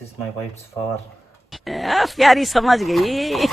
This is my wife's power. प्यारी समझ गई.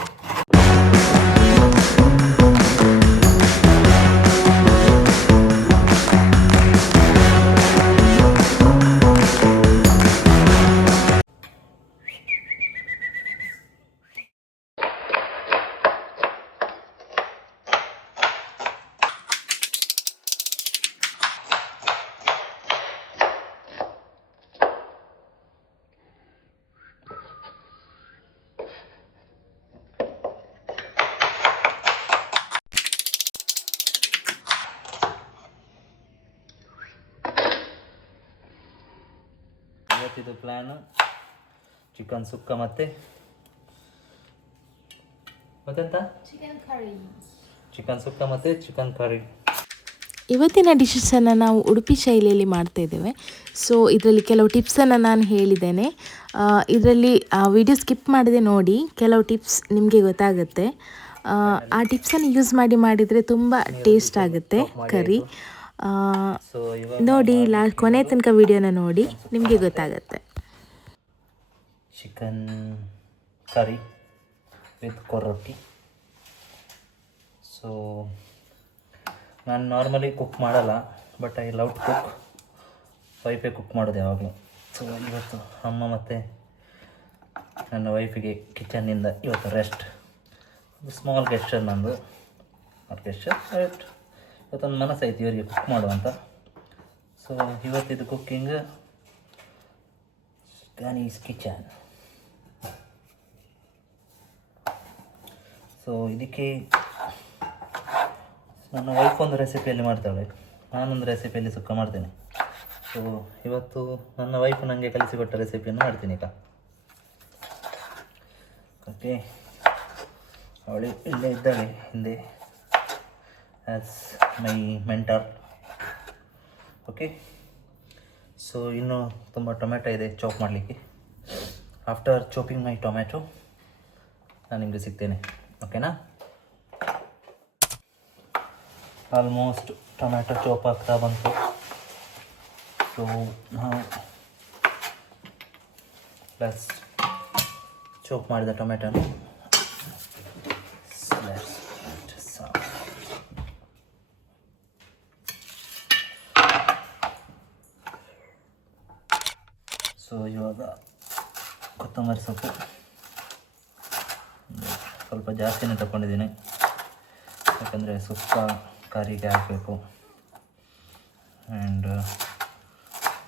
ಇವತ್ತಿದು ಪ್ಲ್ಯಾನು ಚಿಕನ್ ಸುಕ್ಕ ಮತ್ತು ಮತ್ತೆಂತ ಚಿಕನ್ ಸುಕ್ಕ ಮತ್ತು ಚಿಕನ್ ಕರಿ. ಇವತ್ತಿನ ಡಿಶಸನ್ನು ನಾವು ಉಡುಪಿ ಶೈಲಿಯಲ್ಲಿ ಮಾಡ್ತಾ ಇದ್ದೇವೆ. ಸೊ ಇದರಲ್ಲಿ ಕೆಲವು ಟಿಪ್ಸನ್ನು ನಾನು ಹೇಳಿದ್ದೇನೆ. ಇದರಲ್ಲಿ ವಿಡಿಯೋ ಸ್ಕಿಪ್ ಮಾಡದೆ ನೋಡಿ, ಕೆಲವು ಟಿಪ್ಸ್ ನಿಮಗೆ ಗೊತ್ತಾಗುತ್ತೆ. ಆ ಟಿಪ್ಸನ್ನು ಯೂಸ್ ಮಾಡಿದರೆ ತುಂಬ ಟೇಸ್ಟ್ ಆಗುತ್ತೆ ಕರಿ. ನೋಡಿ ಕೊನೆ ತನಕ ವಿಡಿಯೋನ ನೋಡಿ, ನಿಮಗೆ ಗೊತ್ತಾಗುತ್ತೆ. ಚಿಕನ್ ಕರಿ ವಿತ್ ಕೊರೊಟ್ಟಿ. ಸೊ ನಾನು ನಾರ್ಮಲಿ ಕುಕ್ ಮಾಡಲ್ಲ, but I love to cook. ವೈಫೇ ಕುಕ್ ಮಾಡೋದು ಯಾವಾಗಲೂ. ಸೊ ಇವತ್ತು ಅಮ್ಮ ಮತ್ತು ನನ್ನ ವೈಫಿಗೆ ಕಿಚನ್ನಿಂದ ಇವತ್ತು ರೆಸ್ಟ್. ಸ್ಮಾಲ್ ಗೆಸ್ಚರ್ ನಂದು, ನಾಟ್ ಗೆಸ್ಚರ್, ಬಟ್ ಇವತ್ತೊಂದು ಮನಸ್ಸಾಯ್ತು ಇವರಿಗೆ ಕುಕ್ ಮಾಡುವಂತ. ಸೊ ಇವತ್ತಿದು ಕುಕ್ಕಿಂಗ್ ಗಾನೀಸ್ ಕಿಚನ್. ಸೊ ಇದಕ್ಕೆ ನನ್ನ ವೈಫ್ ಒಂದು ರೆಸಿಪಿಯಲ್ಲಿ ಮಾಡ್ತಾಳೆ, ನಾನೊಂದು ರೆಸಿಪಿಯಲ್ಲಿ ಸುಕ್ಕ ಮಾಡ್ತೇನೆ. ಸೊ ಇವತ್ತು ನನ್ನ ವೈಫ್ ನನಗೆ ಕಲಿಸಿಕೊಟ್ಟ ರೆಸಿಪಿಯನ್ನು ಮಾಡ್ತೀನಿ ಈಗ. ಓಕೆ, ಅವಳು ಇಲ್ಲೇ ಇದ್ದಾಳೆ ಹಿಂದೆ as my mentor. Okay, so ಇನ್ನೂ ತುಂಬ ಟೊಮೆಟೊ ಇದೆ ಚಾಪ್ ಮಾಡಲಿಕ್ಕೆ. ಆಫ್ಟರ್ ಚಾಪಿಂಗ್ ಮೈ ಟೊಮೆಟೊ ನಾನು ನಿಮಗೆ ಸಿಗ್ತೇನೆ, ಓಕೆನಾ? ಆಲ್ಮೋಸ್ಟ್ ಟೊಮೆಟೊ ಚಾಪ್ ಆಗ್ತಾ ಬಂತು. ಸೊ ನಾವು ಪ್ಲಸ್ ಚಾಪ್ ಮಾಡಿದ ಟೊಮೆಟೊನ ಸೊ ಇವಾಗ ಕೊತ್ತಂಬರಿ ಸೊಪ್ಪು ಸ್ವಲ್ಪ ಜಾಸ್ತಿನೇ ತಗೊಂಡಿದ್ದೀನಿ, ಯಾಕಂದರೆ ಸುಕ್ಕ ಕರಿಗೆ ಹಾಕಬೇಕು ಆ್ಯಂಡ್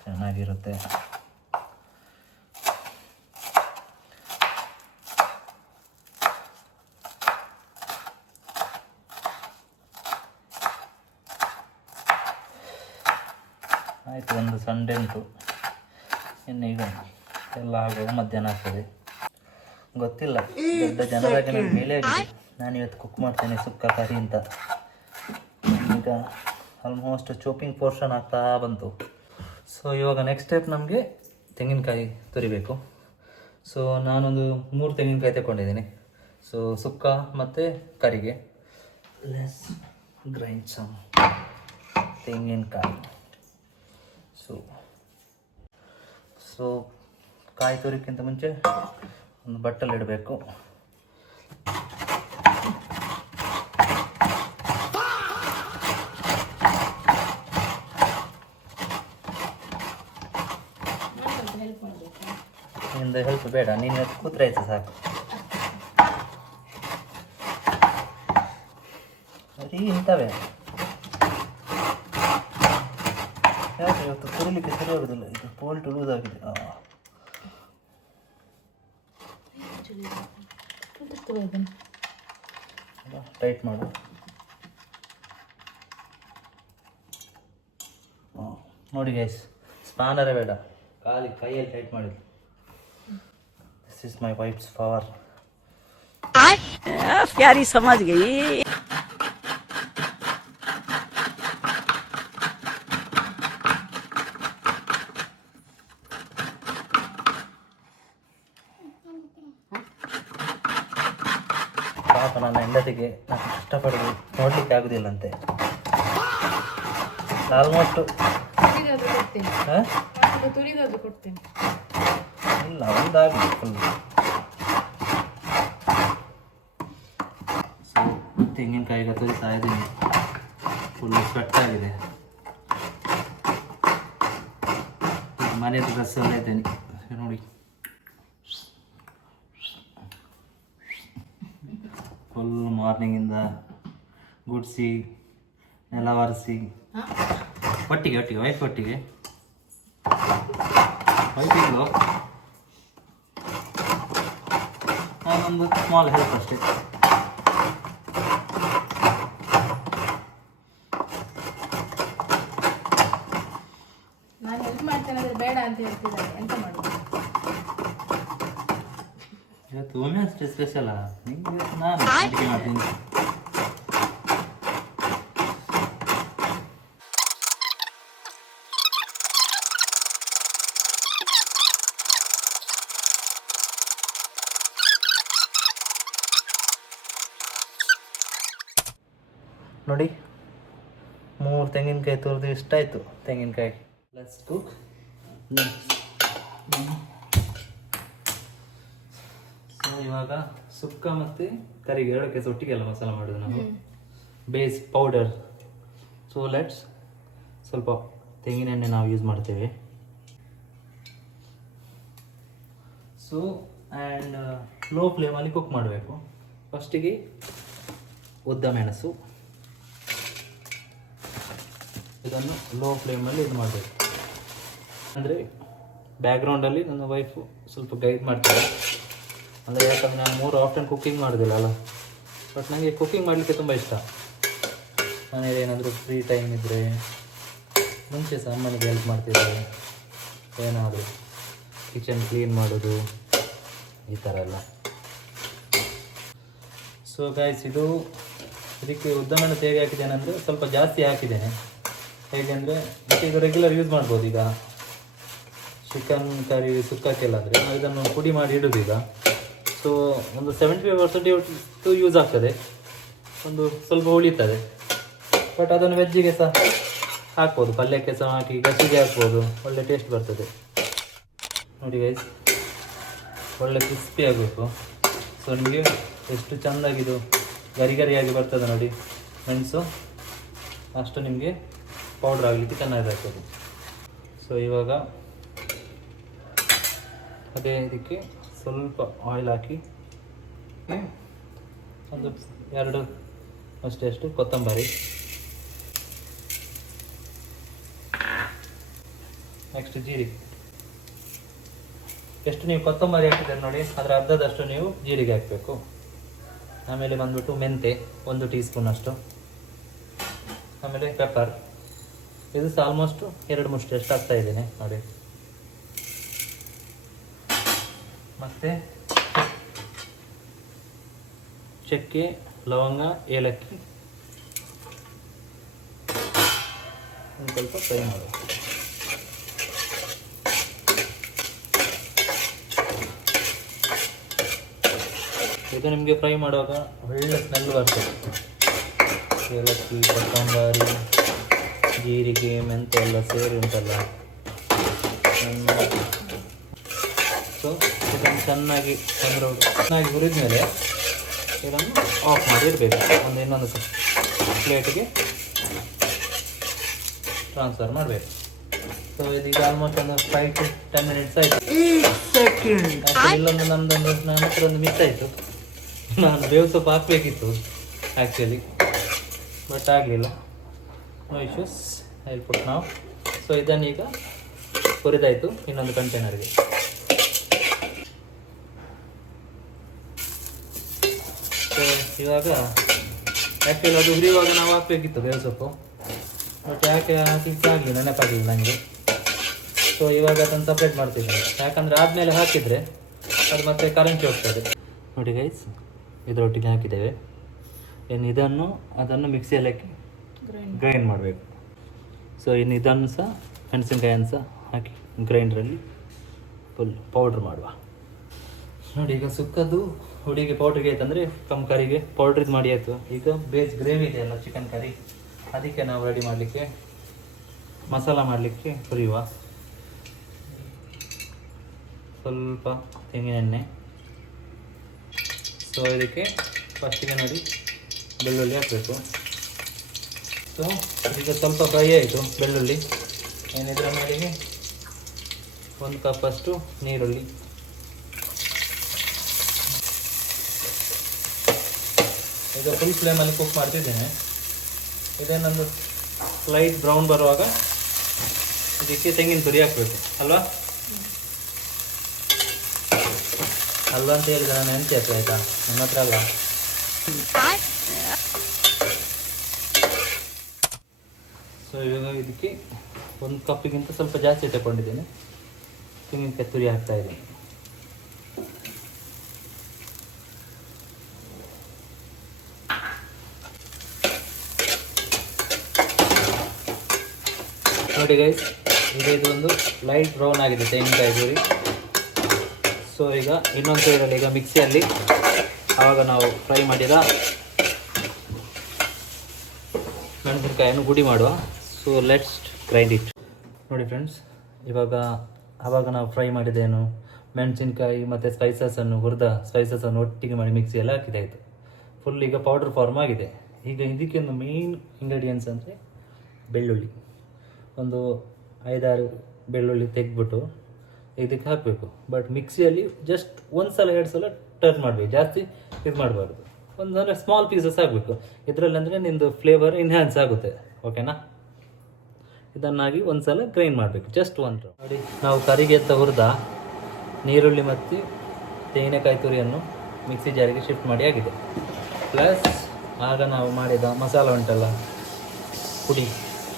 ಚೆನ್ನಾಗಿರುತ್ತೆ. ಆಯಿತು, ಒಂದು ಸಂಡೆ ಉಂಟು, ಇನ್ನೀಗ ಎಲ್ಲ ಆಗುವಾಗ ಮಧ್ಯಾಹ್ನ ಆಗ್ತದೆ. ಗೊತ್ತಿಲ್ಲ, ದೊಡ್ಡ ಜನರಾಗಿ ನಾನು ಮೇಲೆ ಆಗಿದೆ. ನಾನು ಇವತ್ತು ಕುಕ್ ಮಾಡ್ತೇನೆ ಸುಕ್ಕ ಕರಿ ಅಂತ. ಈಗ ಆಲ್ಮೋಸ್ಟ್ ಚೋಪಿಂಗ್ ಪೋರ್ಷನ್ ಆಗ್ತಾ ಬಂತು. ಸೊ ಇವಾಗ ನೆಕ್ಸ್ಟ್ ಸ್ಟೆಪ್ ನಮಗೆ ತೆಂಗಿನಕಾಯಿ ತುರಿಬೇಕು. ಸೊ ನಾನೊಂದು 3 ತೆಂಗಿನಕಾಯಿ ತಗೊಂಡಿದ್ದೀನಿ. ಸೊ ಸುಕ್ಕ ಮತ್ತು ಕರಿಗೆ ಲೆಸ್ ಗ್ರೈಂಡ್ ಸಮ್ ತೆಂಗಿನಕಾಯಿ. ಸೊ ಕಾಯಿ ತುರಿಕ್ಕಿಂತ ಮುಂಚೆ ಒಂದು ಬಟ್ಟಲು ಇಡಬೇಕು. ನಿಂದು ಹೆಲ್ಪ್ ಬೇಡ, ನೀನು ಇವತ್ತು ಕೂತ್ರೆ ಆಯ್ತು ಸಾಕು. ಬರೀ ಇಂಥವೇ ಯಾಕೆ ಇವತ್ತು ತುರಿಲಿಕ್ಕೆ ಸರಿ ಆಗೋದಿಲ್ಲ. ಇದು ಪೋಲ್ಟ್ ಲೂಸಾಗಿದೆ. ಟೈಟ್ ಮಾಡು. ನೋಡಿ ಗೈಸ್, ಸ್ಪಾನರೇ ಬೇಡ, ಕೈಯಲ್ಲಿ ಟೈಟ್ ಮಾಡಿದ್ದು. This is my wives power. प्यारी समझ गई. ಪಾಪ ನನ್ನ ಹೆಂಡತಿಗೆ ನಾನು ಕಷ್ಟಪಡೋದು ನೋಡಲಿಕ್ಕೆ ಆಗೋದಿಲ್ಲಂತೆ. ಆಲ್ಮೋಸ್ಟ್ ಇಲ್ಲ ಇಲ್ಲ ಒಂದಾಗಲಿ ಫುಲ್. ಸೊ ತೆಂಗಿನಕಾಯಿಗೆ ತುರಿತಾ ಇದ್ದೀನಿ, ಫುಲ್ ಸ್ವೆಟ್ ಆಗಿದೆ. ಮನೆಯದು ಡ್ರೆಸ್ ಎಲ್ಲ ಇದ್ದೇನೆ ನೋಡಿ, ಫುಲ್ ಮಾರ್ನಿಂಗಿಂದ ಗುಡಿಸಿ ನೆಲ ಒರೆಸಿ ಒಟ್ಟಿಗೆ ವೈಫ್ ಒಟ್ಟಿಗೆ ವೈಫಿಗೂ ನಾನೊಂದು ಸ್ಮಾಲ್ ಹೆಲ್ಪ್ ಅಷ್ಟೇ. ನಾನು ಹೆಲ್ಪ್ ಮಾಡ್ತೇನೆ ಅಂದರೆ ಬೇಡ ಅಂತ ಹೇಳ್ತಿದ್ದಾರೆ, ಎಂತ ಮಾಡೋದು? ಇವತ್ತು ಒಮ್ಮೆ ಅಷ್ಟೇ ಸ್ಪೆಷಲಾ ನಿಮಗೆ? ನಾನು ಅಡುಗೆ ಮಾಡ್ತೀನಿ. ನೋಡಿ 3 ತೆಂಗಿನಕಾಯಿ ತುರಿದು ಇಷ್ಟಾಯಿತು ತೆಂಗಿನಕಾಯಿ. Let's cook. ಸೊ ಇವಾಗ ಸುಕ್ಕ ಮತ್ತು ಕರಿಗೆ ಎರಡಕ್ಕೆ ಒಟ್ಟಿಗೆಲ್ಲ ಮಸಾಲ ಮಾಡೋದು ನಾವು, ಬೇಸ್ ಪೌಡರ್. ಸೊ ಲೆಟ್ಸ್ ಸ್ವಲ್ಪ ತೆಂಗಿನ ಎಣ್ಣೆ ನಾವು ಯೂಸ್ ಮಾಡ್ತೇವೆ. ಸೊ ಆ್ಯಂಡ್ ಲೋ ಫ್ಲೇಮಲ್ಲಿ ಕುಕ್ ಮಾಡಬೇಕು. ಫಸ್ಟಿಗೆ ಉದ್ದ ಮೆಣಸು, ಇದನ್ನು ಲೋ ಫ್ಲೇಮಲ್ಲಿ ಇದು ಮಾಡಬೇಕು. ಅಂದರೆ ಬ್ಯಾಕ್ಗ್ರೌಂಡಲ್ಲಿ ನನ್ನ ವೈಫು ಸ್ವಲ್ಪ ಗೈಡ್ ಮಾಡ್ತಾರೆ. ಅಂದರೆ ಯಾಕಂದರೆ ನಾನು ಮೂರು ಆಫ್ಟನ್ ಕುಕ್ಕಿಂಗ್ ಮಾಡೋದಿಲ್ಲ ಅಲ್ಲ, ಬಟ್ ನನಗೆ ಕುಕ್ಕಿಂಗ್ ಮಾಡಲಿಕ್ಕೆ ತುಂಬ ಇಷ್ಟ. ಮನೇಲಿ ಏನಾದರೂ ಫ್ರೀ ಟೈಮ್ ಇದ್ದರೆ ಮುಂಚೆ ಸಹ ಅಮ್ಮನಿಗೆ ಹೆಲ್ಪ್ ಮಾಡ್ತಿದ್ದೆ, ಏನಾದರೂ ಕಿಚನ್ ಕ್ಲೀನ್ ಮಾಡೋದು ಈ ಥರ ಎಲ್ಲ. ಸೊ ಗೈಸ್, ಇದಕ್ಕೆ ಉದ್ದ ಮೆಣಸು ಹೇಗೆ ಹಾಕಿದ್ದೇನೆ ಅಂದರೆ ಸ್ವಲ್ಪ ಜಾಸ್ತಿ ಹಾಕಿದ್ದೇನೆ. ಹೇಗೆ ಅಂದರೆ ಮತ್ತು ಇದು ರೆಗ್ಯುಲರ್ ಯೂಸ್ ಮಾಡ್ಬೋದು. ಈಗ ಚಿಕನ್ ಕರಿ ಸುಕ್ಕಕ್ಕೆಲ್ಲ ಆದರೆ ನಾವು ಇದನ್ನು ಪುಡಿ ಮಾಡಿ ಇಡೋದು ಈಗ. ಸೊ ಒಂದು 75% ಯೂಸ್ ಆಗ್ತದೆ, ಒಂದು ಸ್ವಲ್ಪ ಉಳಿತದೆ. ಬಟ್ ಅದನ್ನು ವೆಜ್ಜಿಗೆ ಸಹ ಹಾಕ್ಬೋದು, ಪಲ್ಯಕ್ಕೆ ಸಹ ಹಾಕಿ ಗಸಿಗೆ ಹಾಕ್ಬೋದು, ಒಳ್ಳೆ ಟೇಸ್ಟ್ ಬರ್ತದೆ. ನೋಡಿ ಗೈಸ್, ಒಳ್ಳೆ ಕ್ರಿಸ್ಪಿ ಆಗಬೇಕು. ಸೊ ನಿಮಗೆ ಎಷ್ಟು ಚೆಂದಾಗಿದು ಗರಿಗರಿಯಾಗಿ ಬರ್ತದೆ ನೋಡಿ ಮೆಣಸು, ಅಷ್ಟು ನಿಮಗೆ ಪೌಡ್ರ್ ಆಗಲಿಕ್ಕೆ ಚೆನ್ನಾಗಿರ್ತದೆ. ಸೊ ಇವಾಗ ಅದೇ ಇದಕ್ಕೆ ಸ್ವಲ್ಪ ಆಯಿಲ್ ಹಾಕಿ ಒಂದು 2 ಅಷ್ಟು ಕೊತ್ತಂಬರಿ, ನೆಕ್ಸ್ಟ್ ಜೀರಿಗೆ. ಎಷ್ಟು ನೀವು ಕೊತ್ತಂಬರಿ ಹಾಕಿದ್ದಾರೆ ನೋಡಿ, ಅದರ ಅರ್ಧದಷ್ಟು ನೀವು ಜೀರಿಗೆ ಹಾಕಬೇಕು. ಆಮೇಲೆ ಬಂದ್ಬಿಟ್ಟು ಮೆಂತೆ 1 ಟೀ ಸ್ಪೂನ್ ಅಷ್ಟು, ಆಮೇಲೆ ಪೆಪ್ಪರ್. ಇದು ಸಹ ಆಲ್ಮೋಸ್ಟ್ 2 ಮುಷ್ಟಿ ಅಷ್ಟು ಹಾಕ್ತಾ ಇದ್ದೇನೆ ನೋಡಿ. ಮತ್ತು ಚಕ್ಕೆ, ಲವಂಗ, ಏಲಕ್ಕಿ ಒಂದು ಸ್ವಲ್ಪ ಫ್ರೈ ಮಾಡೋದು. ಇದು ನಿಮಗೆ ಫ್ರೈ ಮಾಡುವಾಗ ಒಳ್ಳೆ ಸ್ಮೆಲ್ ಬರ್ತದೆ. ಏಲಕ್ಕಿ, ಕೊತ್ತಂಬರಿ, ಜೀರಿಗೆ, ಮೆಂತೆ ಎಲ್ಲ ಸೇರಿ ಉಂಟಲ್ಲ. ಸೊ ಇದನ್ನು ಚೆನ್ನಾಗಿ ಹುರಿದ ಮೇಲೆ ಇದನ್ನು ಆಫ್ ಮಾಡಿ ಇಡಬೇಕು. ಇನ್ನೊಂದು ಪ್ಲೇಟಿಗೆ ಟ್ರಾನ್ಸ್ಫರ್ ಮಾಡಬೇಕು. ಸೊ ಇದೀಗ ಆಲ್ಮೋಸ್ಟ್ ಒಂದು 5 to 10 minutes ಆಯಿತು. ಇಲ್ಲೊಂದು ನನ್ನ ಹತ್ರ ಒಂದು ಮಿಸ್ ಆಯಿತು. ನಾನು ಬೇವು ಸೊಪ್ಪು ಹಾಕಬೇಕಿತ್ತು ಆ್ಯಕ್ಚುಲಿ, ಬಟ್ ಆಗಲಿಲ್ಲ. No issues, I will put ನಾವು. ಸೊ ಇದನ್ನೀಗ ಹುರಿದಾಯಿತು ಇನ್ನೊಂದು ಕಂಟೈನರ್ಗೆ. ಸೊ ಇವಾಗ ಆ್ಯಕ್ಚುಲಿ ಅದು ಹುರಿಯುವಾಗ ನಾವು ಹಾಕಬೇಕಿತ್ತು ಬೇವು ಸೊಪ್ಪು, ಬಟ್ ಯಾಕೆ ಹಾಕಲಿಕ್ಕಾಗಲಿಲ್ಲ, ನೆನಪಾಗಲಿಲ್ಲ ನನಗೆ. ಸೊ ಇವಾಗ ಅದನ್ನು ಸಪ್ರೇಟ್ ಮಾಡ್ತಿದ್ದೀನಿ, ಯಾಕಂದರೆ ಆದಮೇಲೆ ಹಾಕಿದರೆ ಅದು ಮತ್ತೆ ಕರೆಂಟ್ ಹೋಗ್ತದೆ. ನೋಡಿ ಗೈಸ್, ಇದರೊಟ್ಟಿಗೆ ಹಾಕಿದ್ದೇವೆ. ಇನ್ನು ಅದನ್ನು ಮಿಕ್ಸಿಯಲ್ಲಿ ಹಾಕಿ ಗ್ರೈಂಡ್ ಮಾಡಬೇಕು. ಸೊ ಇನ್ನು ಇದನ್ನು ಸಹ ಮೆಣಸಿನ್ಕಾಯನ್ನು ಸಹ ಹಾಕಿ ಗ್ರೈಂಡ್ರಲ್ಲಿ ಫುಲ್ ಪೌಡ್ರ್ ಮಾಡುವ. ನೋಡಿ ಈಗ ಸುಕ್ಕದ್ದು ಹುಡಿಗೆ ಪೌಡ್ರಿಗೆ ಆಯ್ತಂದರೆ ಕರಿಗೆ ಪೌಡ್ರಿದು ಮಾಡಿ ಆಯಿತು. ಈಗ ಬೇಸ್ ಗ್ರೇವಿ ಇದೆಯಲ್ಲ ಚಿಕನ್ ಕರಿ, ಅದಕ್ಕೆ ನಾವು ರೆಡಿ ಮಾಡಲಿಕ್ಕೆ ಮಸಾಲ ಮಾಡಲಿಕ್ಕೆ ಹುರಿಯುವ. ಸ್ವಲ್ಪ ತೆಂಗಿನ ಎಣ್ಣೆ. ಸೊ ಇದಕ್ಕೆ ಫಸ್ಟಿಗೆ ನೋಡಿ ಬೆಳ್ಳುಳ್ಳಿ ಹಾಕಬೇಕು. ಸೊ ಈಗ ಸ್ವಲ್ಪ ಫ್ರೈ ಆಯಿತು ಬೆಳ್ಳುಳ್ಳಿ. ಏನಿದ್ರೆ ಮಾಡಿ 1 ಕಪ್ಪಷ್ಟು ನೀರುಳ್ಳಿ. ಈಗ ಫುಲ್ ಫ್ಲೇಮಲ್ಲಿ ಕುಕ್ ಮಾಡ್ತಿದ್ದೇನೆ. ಇದೇನೊಂದು ಲೈಟ್ ಬ್ರೌನ್ ಬರುವಾಗ ಇದಕ್ಕೆ ತೆಂಗಿನ ತುರಿ ಹಾಕಬೇಕು ಅಲ್ವಾ? ಅಲ್ವಾ ಅಂತ ಹೇಳಿದ್ರೆ ನಾನು ಎಂತ ಹಾಕಿ ಆಯಿತಾ, ನನ್ನ ಹತ್ರ ಅಲ್ಲ. ಸೊ ಇವಾಗ ಇದಕ್ಕೆ 1 ಕಪ್ಪಿಗಿಂತ ಸ್ವಲ್ಪ ಜಾಸ್ತಿ ತಗೊಂಡಿದ್ದೇನೆ. ತೆಂಗಿನಕಾಯಿ ತುರಿ ಹಾಕ್ತಾ ಇದ್ದೀನಿ. ನೋಡಿ ಗೈಸ್, ಇದು ಒಂದು ಲೈಟ್ ಬ್ರೌನ್ ಆಗಿದೆ ತೆಂಗಿನಕಾಯಿ ತುರಿ. ಸೊ ಈಗ ಇನ್ನೊಂದು ಸೈಡಲ್ಲಿ ಈಗ ಮಿಕ್ಸಿಯಲ್ಲಿ ಆವಾಗ ನಾವು ಫ್ರೈ ಮಾಡಿದ ಮೆಣಸಿನಕಾಯನ್ನು ಗುಡಿ ಮಾಡುವ. So let's grind it. ನೋಡಿ ಫ್ರೆಂಡ್ಸ್, ಆವಾಗ ನಾವು ಫ್ರೈ ಮಾಡಿದ್ದೇನು ಮೆಣಸಿನಕಾಯಿ ಮತ್ತು ಸ್ಪೈಸಸನ್ನು ಹುರಿದ ಸ್ಪೈಸಸನ್ನು ಒಟ್ಟಿಗೆ ಮಾಡಿ ಮಿಕ್ಸಿಯಲ್ಲಿ ಹಾಕಿದಾಯಿತು. ಫುಲ್ ಈಗ ಪೌಡರ್ ಫಾರ್ಮ್ ಆಗಿದೆ. ಈಗ ಇದಕ್ಕೆ ಒಂದು ಮೇನ್ ಇಂಗ್ರೀಡಿಯೆಂಟ್ಸ್ ಅಂದರೆ ಬೆಳ್ಳುಳ್ಳಿ. ಒಂದು 5-6 ಬೆಳ್ಳುಳ್ಳಿ ತೆಗೆದ್ಬಿಟ್ಟು ಇದಕ್ಕೆ ಹಾಕಬೇಕು. ಬಟ್ ಮಿಕ್ಸಿಯಲ್ಲಿ ಜಸ್ಟ್ 1 ಸಲ 2 ಸಲ ಟರ್ನ್ ಮಾಡಬೇಕು, ಜಾಸ್ತಿ ಇದು ಮಾಡಬಾರ್ದು. ಅಂದರೆ ಸ್ಮಾಲ್ ಪೀಸಸ್ ಆಗಬೇಕು ಇದರಲ್ಲಿ, ಅಂದರೆ ನಿಮ್ಮದು ಫ್ಲೇವರ್ ಎನ್ಹ್ಯಾನ್ಸ್ ಆಗುತ್ತೆ. ಓಕೆನಾ? ಇದನ್ನಾಗಿ 1 ಸಲ ಗ್ರೈಂಡ್ ಮಾಡಬೇಕು, ಜಸ್ಟ್ 1 ರೌಂಡ್. ನೋಡಿ, ನಾವು ಕರಿಗೆ ಅಂತ ಹುರಿದ ನೀರುಳ್ಳಿ ಮತ್ತು ತೆಂಗಿನಕಾಯಿ ತುರಿಯನ್ನು ಮಿಕ್ಸಿ ಜಾರಿಗೆ ಶಿಫ್ಟ್ ಮಾಡಿ ಆಗಿದೆ. ಪ್ಲಸ್ ಆಗ ನಾವು ಮಾಡಿದ ಮಸಾಲ ಉಂಟಲ್ಲ ಪುಡಿ,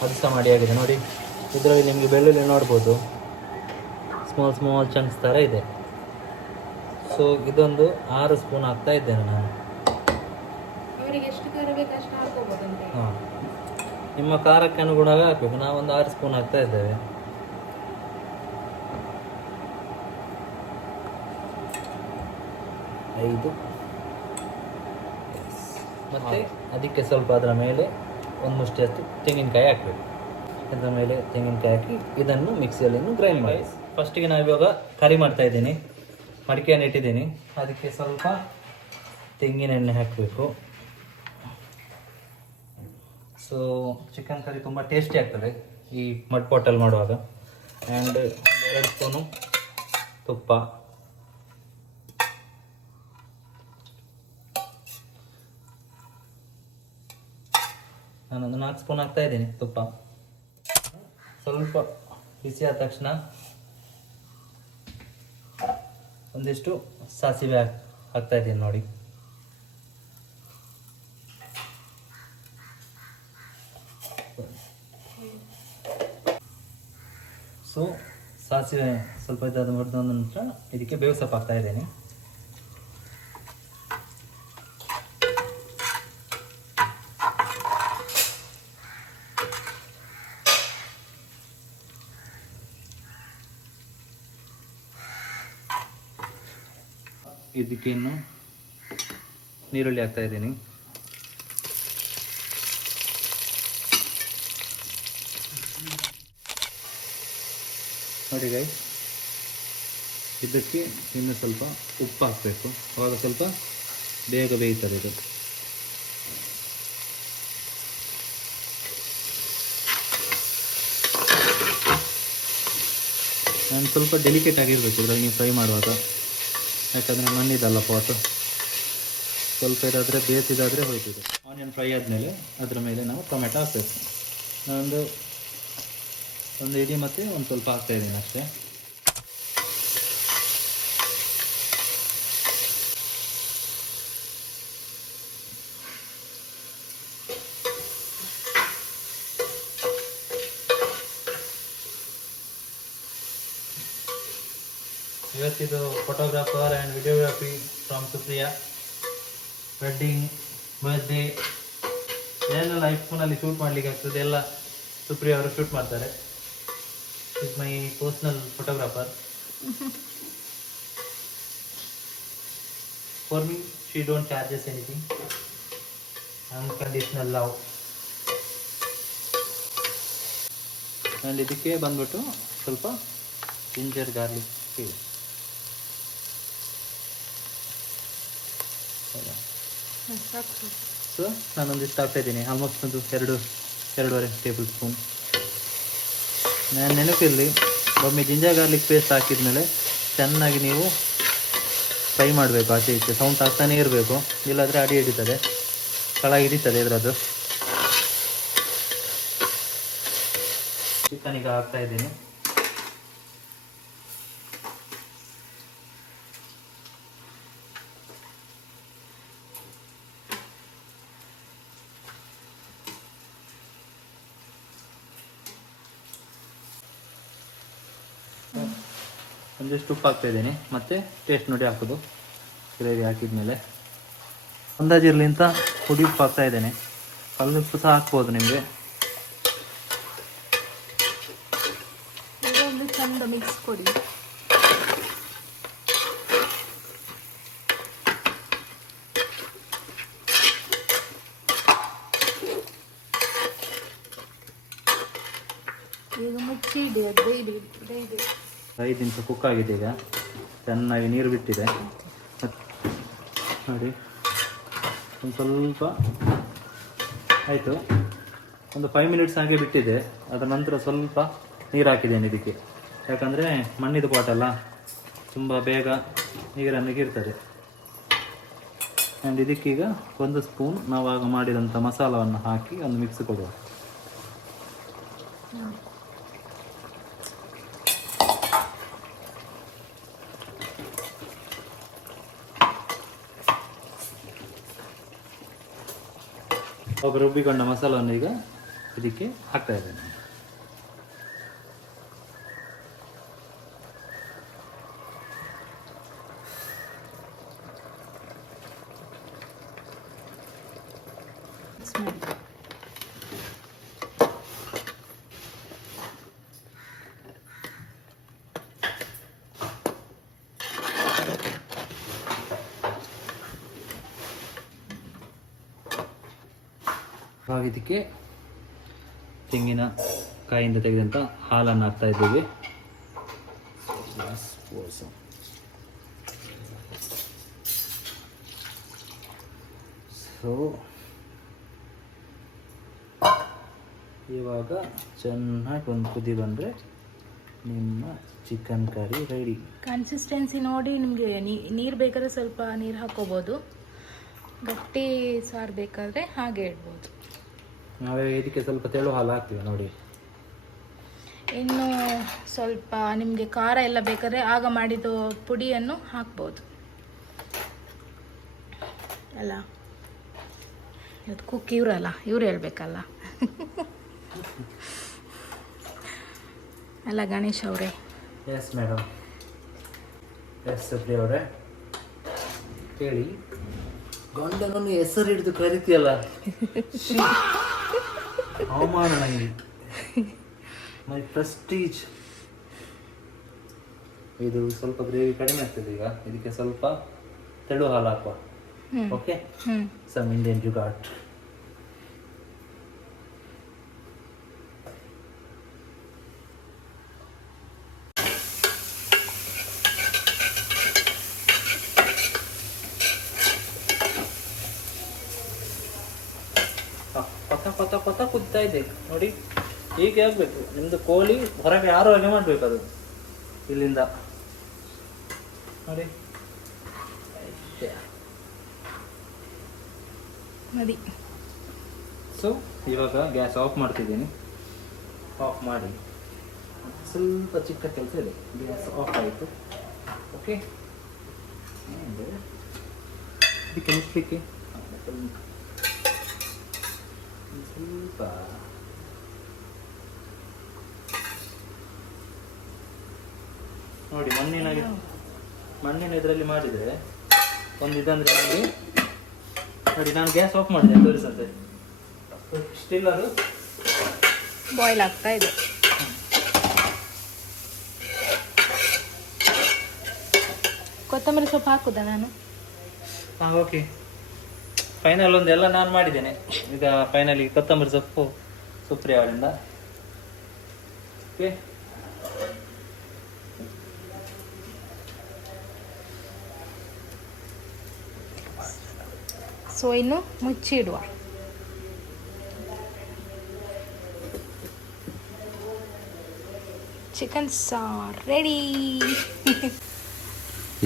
ಅದು ಸಹ ಮಾಡಿ ಆಗಿದೆ. ನೋಡಿ, ಇದರಲ್ಲಿ ನಿಮಗೆ ಬೆಳ್ಳುಳ್ಳಿ ನೋಡ್ಬೋದು, ಸ್ಮಾಲ್ ಚಂಕ್ಸ್ ಥರ ಇದೆ. ಸೊ ಇದೊಂದು 6 ಸ್ಪೂನ್ ಹಾಕ್ತಾ ಇದ್ದೇನೆ ನಾನು. ಹಾಂ, ನಿಮ್ಮ ಖಾರಕ್ಕೆ ಅನುಗುಣವಾಗಿ ಹಾಕಬೇಕು. ನಾವೊಂದು 6 ಸ್ಪೂನ್ ಹಾಕ್ತಾ ಇದ್ದೇವೆ. ಮತ್ತು ಅದಕ್ಕೆ ಸ್ವಲ್ಪ ಅದರ ಮೇಲೆ 1 ಮುಷ್ಟಿಯಷ್ಟು ತೆಂಗಿನಕಾಯಿ ಹಾಕಬೇಕು. ಅದರ ಮೇಲೆ ತೆಂಗಿನಕಾಯಿ ಹಾಕಿ ಇದನ್ನು ಮಿಕ್ಸಿಯಲ್ಲಿ ಗ್ರೈಂಡ್ ಮಾಡಿ. ಫಸ್ಟಿಗೆ ನಾವು ಇವಾಗ ಕರಿ ಮಾಡ್ತಾ ಇದ್ದೀನಿ. ಮಡಿಕೆಯನ್ನು ಇಟ್ಟಿದ್ದೀನಿ, ಅದಕ್ಕೆ ಸ್ವಲ್ಪ ತೆಂಗಿನ ಎಣ್ಣೆ ಹಾಕಬೇಕು. ಸೊ ಚಿಕನ್ ಕರಿ ತುಂಬ ಟೇಸ್ಟಿ ಆಗ್ತದೆ ಈ ಮಡ್ ಪಾಟಲ್ಲಿ ಮಾಡುವಾಗ. ಆ್ಯಂಡ್ 2 ಸ್ಪೂನು ತುಪ್ಪ, ನಾನೊಂದು 4 ಸ್ಪೂನ್ ಹಾಕ್ತಾ ಇದ್ದೀನಿ ತುಪ್ಪ. ಸ್ವಲ್ಪ ಬಿಸಿ ಆದ ತಕ್ಷಣ ಒಂದಿಷ್ಟು ಸಾಸಿವೆ ಹಾಕ್ತಾ ಇದ್ದೀನಿ. ನೋಡಿ, ಸೊ ಸಾಸಿವೆ ಸ್ವಲ್ಪ ಇದಾದ ಹೊಡೆದ ನಂತರ ಇದಕ್ಕೆ ಬೇವು ಸೊಪ್ಪು ಹಾಕ್ತಾ ಇದ್ದೀನಿ. ಇದಕ್ಕೆ ಇನ್ನು ನೀರುಳ್ಳಿ ಹಾಕ್ತಾ ಇದ್ದೀನಿ. ನೋಡಿ ಗೈಸ್, ಇದಕ್ಕೆ ಇನ್ನು ಸ್ವಲ್ಪ ಉಪ್ಪು ಹಾಕಬೇಕು, ಆವಾಗ ಸ್ವಲ್ಪ ಬೇಗ ಬೇಯ್ತದೆ ಇದು. ನಾನು ಸ್ವಲ್ಪ ಡೆಲಿಕೇಟ್ ಆಗಿರಬೇಕು ಇದರಲ್ಲಿ ನೀವು ಫ್ರೈ ಮಾಡುವಾಗ, ಯಾಕಂದರೆ ಮಣ್ಣಿದಲ್ಲ ಪಾಟು. ಸ್ವಲ್ಪ ಇದಾದರೆ ಬೇಯಿಸಿದಾದರೆ ಹೋಯ್ತಿದೆ. ಆನಿಯನ್ ಫ್ರೈ ಆದಮೇಲೆ ಅದರ ಮೇಲೆ ನಾವು ಟೊಮೆಟೊ ಹಾಕಬೇಕು. ನಾನೊಂದು ಇಡೀ ಮತ್ತು ಒಂದು ಸ್ವಲ್ಪ ಹಾಕ್ತಾಯಿದ್ದೀನಿ ಅಷ್ಟೇ. ಇವತ್ತಿದು photographer and videography from Supriya. Wedding, birthday ಏನೆಲ್ಲ ಐಫೋನಲ್ಲಿ ಶೂಟ್ ಮಾಡಲಿಕ್ಕೆ ಆಗ್ತದೆ ಎಲ್ಲ ಸುಪ್ರಿಯಾ ಅವರು ಶೂಟ್ ಮಾಡ್ತಾರೆ. Is my personal photographer. For me she don't charges anything, unconditional love. And ಇದಕ್ಕೆ ಬಂದ್ಬಿಟ್ಟು ಸ್ವಲ್ಪ ಜಿಂಜರ್ ಗಾರ್ಲಿಕ್ ಪೇಸ್ಟ್. ಸೊ ನಾನೊಂದಿಷ್ಟು ಹಾಕ್ತಾಯಿದ್ದೀನಿ, ಆಲ್ಮೋಸ್ಟ್ ಒಂದು 2-2.5 ಟೇಬಲ್ ಸ್ಪೂನ್. ನಾನು ನೆನಪಿರಲಿ, ಒಮ್ಮೆ ಜಿಂಜರ್ ಗಾರ್ಲಿಕ್ ಪೇಸ್ಟ್ ಹಾಕಿದ್ಮೇಲೆ ಚೆನ್ನಾಗಿ ನೀವು ಫ್ರೈ ಮಾಡಬೇಕು. ಆಚೆ ಈಚೆ ಸೌಂಡ್ ಆಗ್ತಾನೇ ಇರಬೇಕು, ಇಲ್ಲಾಂದರೆ ಅಡಿ ಹಿಡಿತದೆ, ಕೆಳ ಹಿಡಿತದೆ ಇದರದ್ದು. ಚಿಕನ್ ಈಗ ಹಾಕ್ತಾಯಿದ್ದೀನಿ. ಒಂದಿಷ್ಟು ಉಪ್ಪು ಹಾಕ್ತಾಯಿದ್ದೀನಿ, ಮತ್ತು ಟೇಸ್ಟ್ ನೋಡಿ ಹಾಕೋದು. ಗ್ರೇವಿ ಹಾಕಿದ್ಮೇಲೆ ಅಂದಾಜಿರಲಿ ಅಂತ ಪುಡಿ ಉಪ್ಪು ಹಾಕ್ತಾಯಿದ್ದೇನೆ. ಕಲ್ಲುಪ್ಪು ಸಹ ಹಾಕ್ಬೋದು ನಿಮಗೆ. ಒಂದು ಚಂದ ಮಿಕ್ಸ್ ಕೊಡಿ. ಈಗ ಮುಚ್ಚಿ ಇಡಿ, ಅದು ಬೇಯ್ದು 5 ನಿಮಿಷ ಕುಕ್ ಆಗಿದೆ. ಈಗ ಚೆನ್ನಾಗಿ ನೀರು ಬಿಟ್ಟಿದೆ ನೋಡಿ. ಒಂದು ಸ್ವಲ್ಪ ಆಯಿತು, ಒಂದು 5 ಮಿನಿಟ್ಸ್ ಹಾಗೆ ಬಿಟ್ಟಿದೆ. ಅದರ ನಂತರ ಸ್ವಲ್ಪ ನೀರು ಹಾಕಿದ್ದೇನೆ ಇದಕ್ಕೆ, ಯಾಕಂದರೆ ಮಣ್ಣಿದು ಪಾಟಲ್ಲ, ತುಂಬ ಬೇಗ ನೀರನ್ನು ಹೀರ್ತದೆ. ಆ್ಯಂಡ್ ಇದಕ್ಕೀಗ 1 ಸ್ಪೂನ್ ನಾವಾಗ ಮಾಡಿದಂಥ ಮಸಾಲವನ್ನು ಹಾಕಿ ಒಂದು ಮಿಕ್ಸ್ ಕೊಡುವ. ರುಬ್ಬಿಕೊಂಡ ಮಸಾಲವನ್ನು ಈಗ ಇದಕ್ಕೆ ಹಾಕ್ತಾ ಇದ್ದೇನೆ. ಇದಕ್ಕೆ ತೆಂಗಿನ ಕಾಯಿಂದ ತೆಗೆದಂಥ ಹಾಲನ್ನು ಹಾಕ್ತಾ ಇದ್ದೇವೆ. ಸೊ ಇವಾಗ ಚೆನ್ನಾಗಿ ಒಂದು ಕುದಿ ಬಂದರೆ ನಿಮ್ಮ ಚಿಕನ್ ಕರಿ ರೆಡಿ. ಕನ್ಸಿಸ್ಟೆನ್ಸಿ ನೋಡಿ ನಿಮಗೆ ನೀರು ಬೇಕಾದರೆ ಸ್ವಲ್ಪ ನೀರು ಹಾಕ್ಕೋಬೋದು, ಗಟ್ಟಿ ಸಾರು ಬೇಕಾದರೆ ಹಾಗೆ ಇಡ್ಬೋದು. ನಾವೇ ಇದಕ್ಕೆ ಸ್ವಲ್ಪ ತೆಳು ಹಾಲು ಹಾಕ್ತೀವಿ ನೋಡಿ. ಇನ್ನು ಸ್ವಲ್ಪ ನಿಮಗೆ ಖಾರ ಎಲ್ಲ ಬೇಕಾದರೆ ಆಗ ಮಾಡಿದ ಪುಡಿಯನ್ನು ಹಾಕ್ಬೋದು ಅಲ್ಲ. ಇವತ್ತು ಕುಕ್ ಇವರಲ್ಲ, ಇವ್ರು ಹೇಳ್ಬೇಕಲ್ಲ ಅಲ್ಲ ಗಣೇಶ್ ಅವರೇ. ಎಸ್ ಮೇಡಮ್, ಎಸ್ ಸುಪ್ರಿಯ ಅವರೇ ಹೇಳಿ. ಗಂಡನನ್ನು ಹೆಸರು ಹಿಡಿದು ಕರಿತೀಯಲ್ಲ, ಅವಮಾನ ನನಗೆ. ಮೈ ಪ್ರೆಸ್ಟೀಜ್. ಇದು ಸ್ವಲ್ಪ ಗ್ರೇವಿ ಕಡಿಮೆ ಆಗ್ತದೆ. ಈಗ ಇದಕ್ಕೆ ಸ್ವಲ್ಪ ತೆಳು ಹಾಲು ಹಾಕುವ. Okay, some Indian jugaad. ಕೊತ್ತ ಕುದ್ತಾ ಇದೆ ನೋಡಿ. ಹೀಗೆ ಆಗ್ಬೇಕು ನಿಮ್ದು ಕೋಳಿ, ಹೊರಗೆ ಯಾರು ಹಾಗೆ ಮಾಡ್ಬೇಕು ಅದು ಇಲ್ಲಿಂದ ನೋಡಿ. ನೋಡಿ. ಸೊ ಇವಾಗ ಗ್ಯಾಸ್ ಆಫ್ ಮಾಡ್ತಿದ್ದೀನಿ. ಆಫ್ ಮಾಡಿ ಸ್ವಲ್ಪ ಚಿಕ್ಕ ಕೆಲಸ ಇದೆ. ಗ್ಯಾಸ್ ಆಫ್ ಆಯಿತು. ಓಕೆ, ಇದಕ್ಕೆ ಮುಚ್ಚಲಿಕ್ಕೆ ಸ್ವಲ್ಪ ನೋಡಿ. ಮಣ್ಣಿನ ಇದರಲ್ಲಿ ಮಾಡಿದರೆ ಒಂದು ಇದಂದ್ರೆ ನೋಡಿ. ನಾನು ಗ್ಯಾಸ್ ಆಫ್ ಮಾಡಿದೆ, ತೋರಿಸಂತೆ. ಸ್ಟಿಲ್ ಅದು ಬಾಯ್ಲ್ ಆಗ್ತಾ ಇದೆ. ಕೊತ್ತಂಬರಿ ಸೊಪ್ಪು ಹಾಕುದಾ ನಾನು? ಹಾಂ, ಓಕೆ. ಫೈನಲ್ ಒಂದೆಲ್ಲ ನಾನು ಮಾಡಿದ್ದೇನೆ. ಈಗ ಫೈನಲಿ ಕೊತ್ತಂಬರಿ ಸೊಪ್ಪು ಸುಪ್ರಿಯ ಅವರಿಂದ. ಓಕೆ, ಸೊ ಇನ್ನು ಮುಚ್ಚಿಡುವ. Chicken sir ready.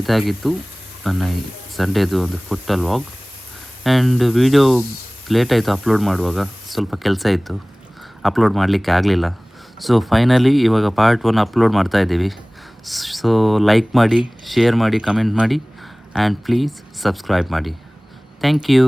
ಇದಾಗಿತ್ತು ನನ್ನ ಈ ಸಂಡೇದು ಒಂದು food vlog. And video late ಆಯಿತು ಅಪ್ಲೋಡ್ ಮಾಡುವಾಗ, ಸ್ವಲ್ಪ ಕೆಲಸ ಇತ್ತು, ಅಪ್ಲೋಡ್ ಮಾಡಲಿಕ್ಕೆ ಆಗಲಿಲ್ಲ. ಸೊ ಫೈನಲಿ ಇವಾಗ ಪಾರ್ಟ್ 1 ಅಪ್ಲೋಡ್ ಮಾಡ್ತಾಯಿದ್ದೀವಿ. ಸೊ ಲೈಕ್ ಮಾಡಿ, ಶೇರ್ ಮಾಡಿ, ಕಮೆಂಟ್ ಮಾಡಿ ಆ್ಯಂಡ್ ಪ್ಲೀಸ್ ಸಬ್ಸ್ಕ್ರೈಬ್ ಮಾಡಿ. Thank you.